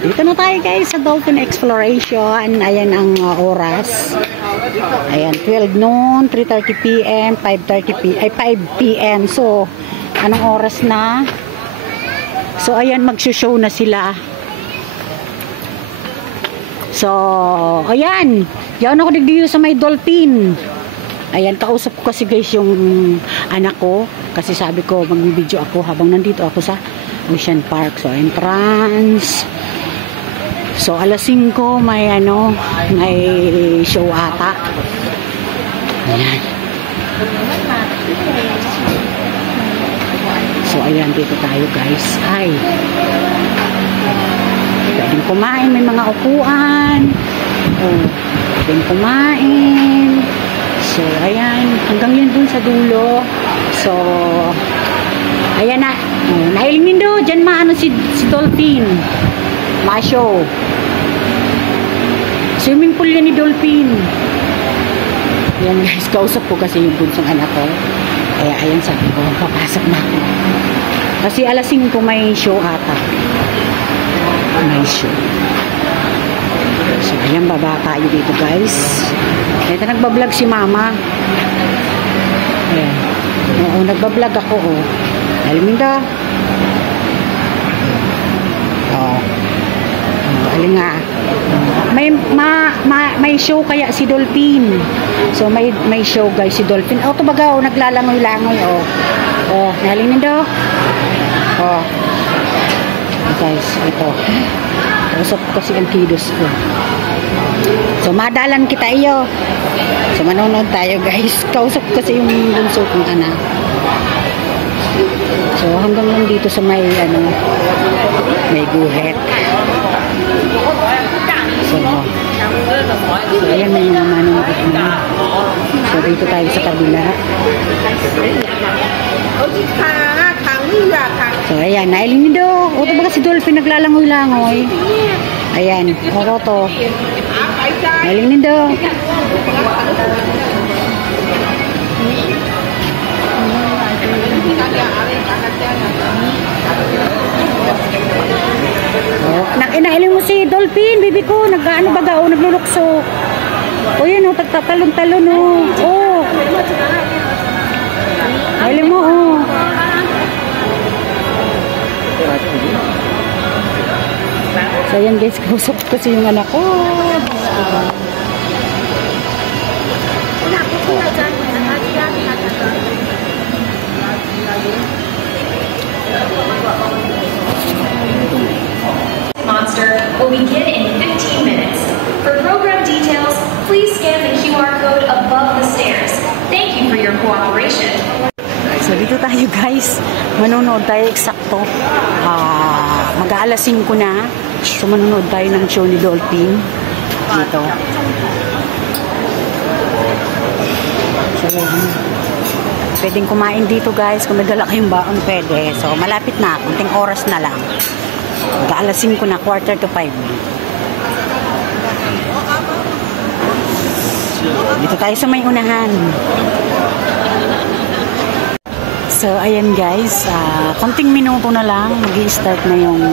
Dito na tayo guys sa Dolphin Exploration. Ayan ang oras. Ayan, 12 noon, 3:30 PM, 5 PM. So, anong oras na? So, ayan, mag-show na sila. So, ayan. Yan ako nagdiyo sa may dolphin. Ayan, kausap ko kasi guys yung anak ko. Kasi sabi ko, mag-video ako habang nandito ako sa Ocean Park. So, entrance. So, alas 5 may may show ata. Ayan. So, ayan, dito tayo guys. Ay. Pwedeng kumain, may mga upuan. Oh, pwedeng kumain. So, ayan. Hanggang yun dun sa dulo. So, ayan na. Oh, nahiling nindo. Diyan maano si dolphin. Ma-show. Swimming pool yan ni dolphin. Yan guys, kausap ko kasi yung bunsong anak ko. Kaya ayan, sabi ko, papasok na ako. Kasi alas 5 may show ata. May show. So ayan, baba tayo dito guys. Ito nagbablog si mama. Ayan. Oo, nagbablog ako. Oh. Alam mo da. Oo. Alin nga. May show kaya si dolphin. So may show guys si dolphin. Oh, tubaga oh, naglalangoy-langoy oh. Oh, naling nindo. Oh. Guys, ito. Usap kasi ang kidos ko. So madalan kita iyo. So manonood tayo guys. Kausap kasi yung bunso kong anak. So hanggang lang dito sa may may guhet. So ayan na yung manonood na. So dito tayo sa kabila. So ayan, nailing nindo. O ito ba kasi dolphin naglalangoy-langoy? Ayan, o to. Nailing nindo. Nailing mo si dolphin, baby ko. Nag-ano baga o naglulukso. O yan o, tagtatalon-talon o. O. Nailing mo o. So ayan guys, kausap kasi yung anak ko. Monster will begin in 15 minutes. For program details, please scan the QR code above the stairs. Thank you for your cooperation. So dito tayo guys, manonood tayo eksakto. Mag-aalas 5 na. So manonood tayo ng show ni dolphin dito. So pwedeng kumain dito guys. Kung nagdala kayong baon, pwede. So malapit na, kunting oras na lang. Mag-aalas 5 na, 4:45. Dito tayo sa may unahan. So, ayan guys, konting minuto na lang, mag-i-start na yung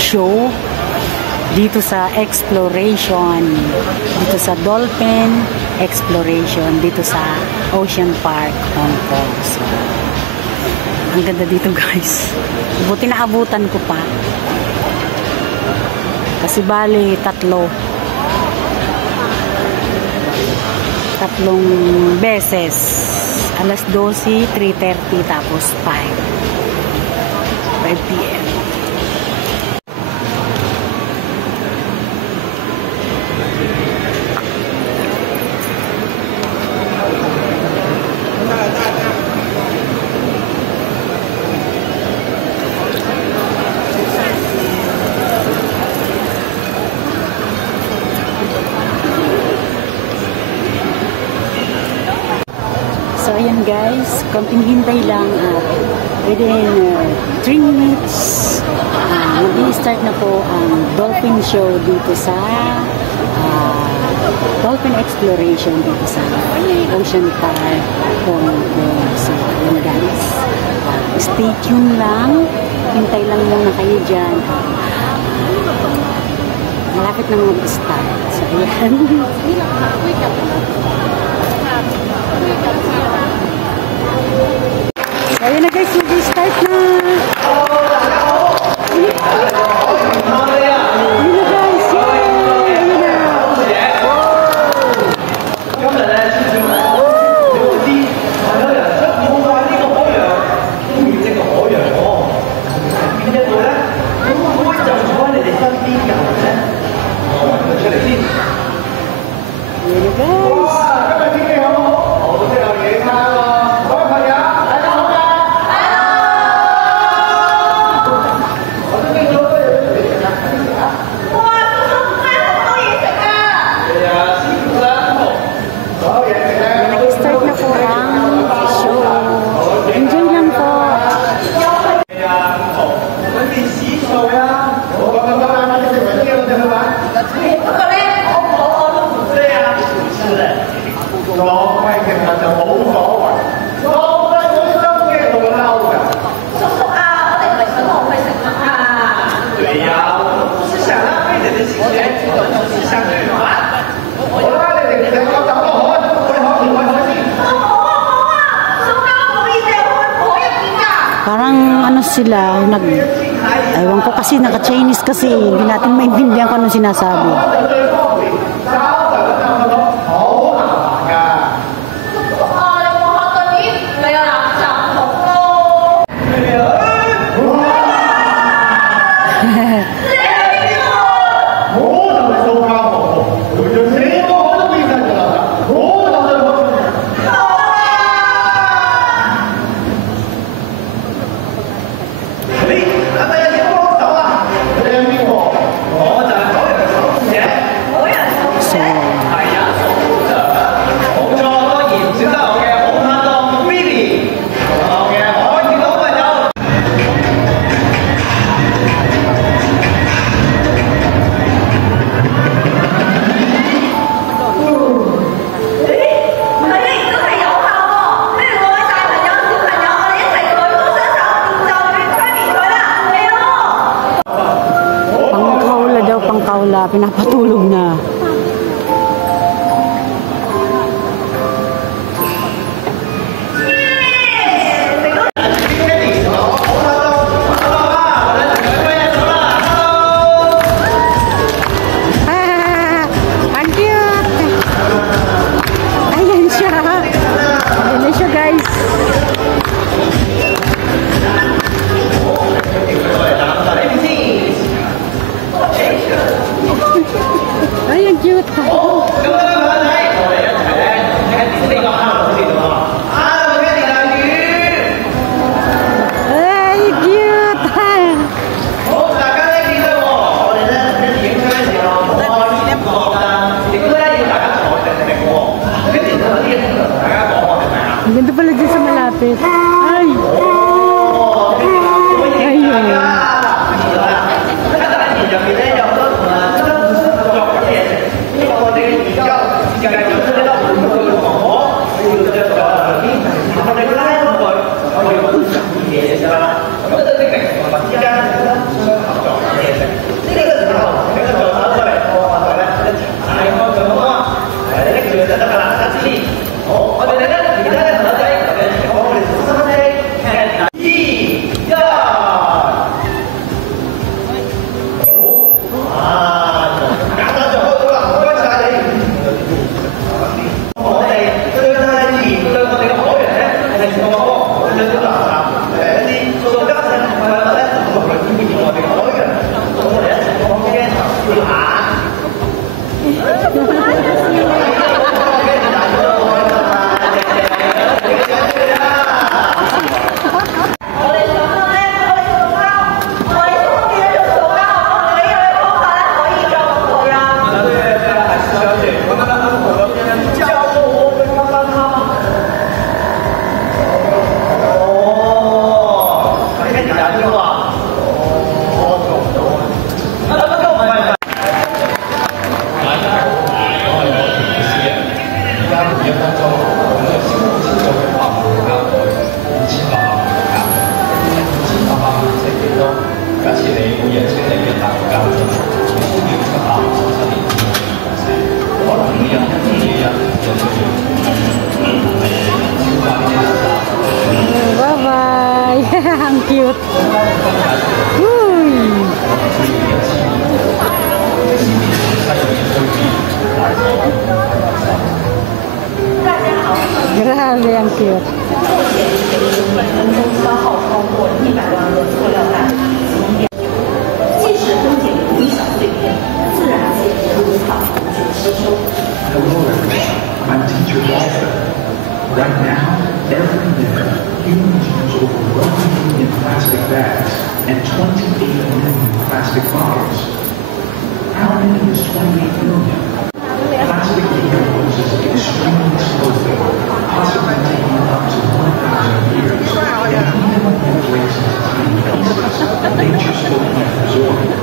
show dito sa Exploration, dito sa Dolphin Exploration, dito sa Ocean Park, Hong Kong. So, ang ganda dito guys. Buti na abutan ko pa. Kasi bali, tatlong beses. Alas 12, 3:30, tapos 5 PM. So ayan guys, konting hintay lang at within 3 minutes mag-i-start na po ang dolphin show dito sa Dolphin Exploration dito sa Ocean Park, Hong Kong. So ayan guys, stay tuned lang, hintay lang muna kayo dyan. Malapit na mag-start. So, ayan. So, ayan na guys, mag-start na. Ayan na guys, yay! Ayan na. Nag-start na po ang show. Enjoy lang po. Parang ano sila, ewan ko kasi naka-Chinese kasi, hindi natin maintindihan kung ano sinasabi. Pangkaula, pinapatulog na. Ang cute! Ayan siya. Ayan siya guys. Ay, ang cute. Ay, cute. Ang ganda pala dyan sa malapit. Ay. Ayun. cute. Uy. Grabe, ang cute. 即使分解为微小碎片，自然界也无法逐渐吸收。 Hello everyone, I'm Teacher Walter. Right now, every minute, humans use over 1 million plastic bags and 28 million plastic bottles. How many is 28 million? Plastic decomposes extremely slowly, possibly taking up to 1,000 years, and even when it breaks into tiny pieces, nature still can't absorb it.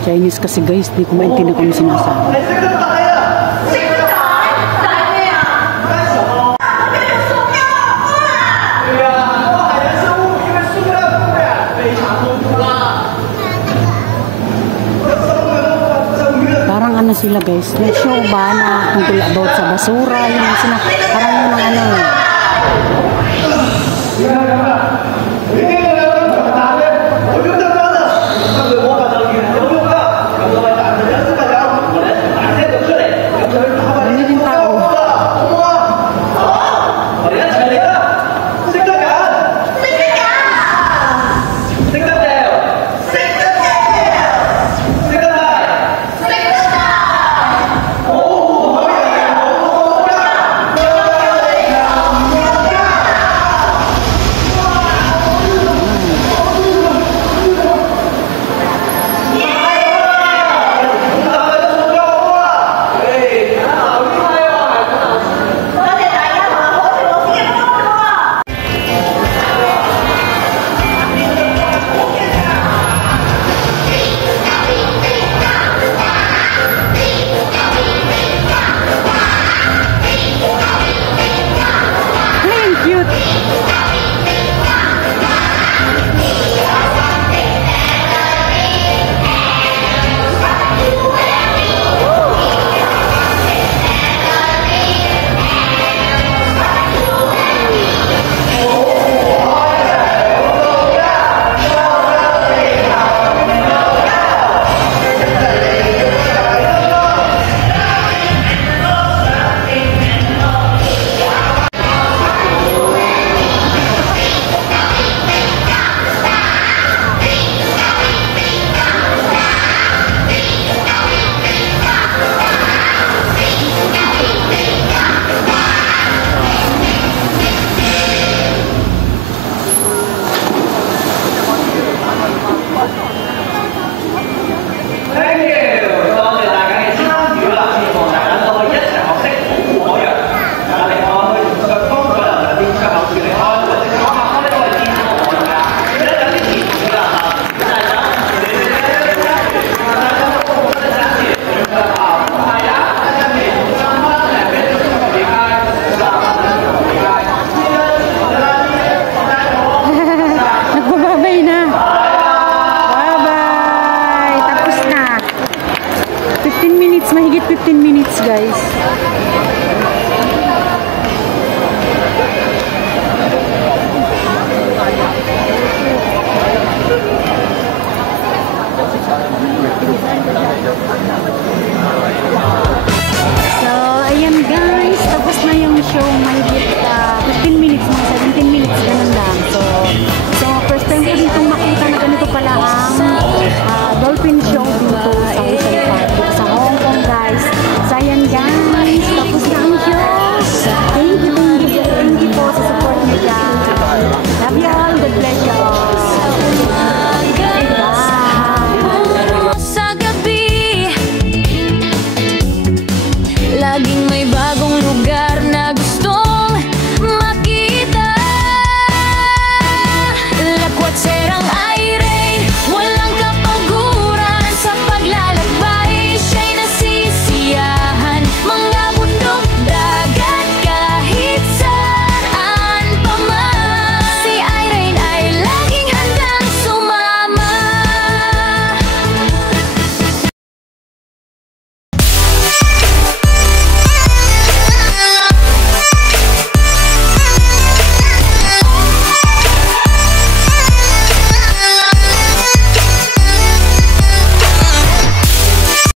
Chinese kasi guys, di ko maintindihan kung ano sinasabi. Parang ano sila guys, may show ba na tungkol about sa basura, yun ang parang yun ang ano.